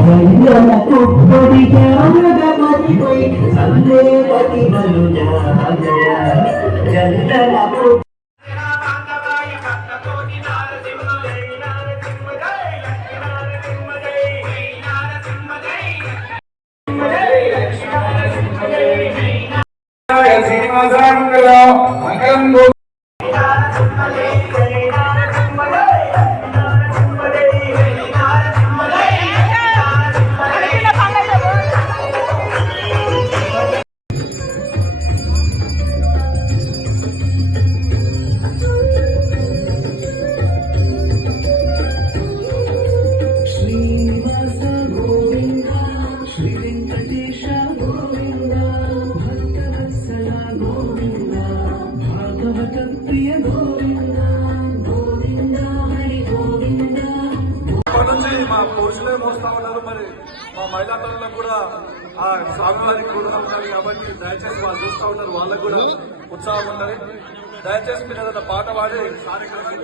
భైరవకు పొడి జానగమతిపై సందేహతి బలు జాగయ జంటలకు మా పురుషులే మోస్తా ఉన్నారు. మరి మా మహిళా తల్లులకు కూడా ఆ స్వామివారికి కూడా ఉండాలి కాబట్టి దయచేసి వాళ్ళు చూస్తూ ఉన్నారు, వాళ్ళకు కూడా ఉత్సాహం ఉన్నది. దయచేసి మీరు ఏదైనా పాట పాడి కార్యక్రమం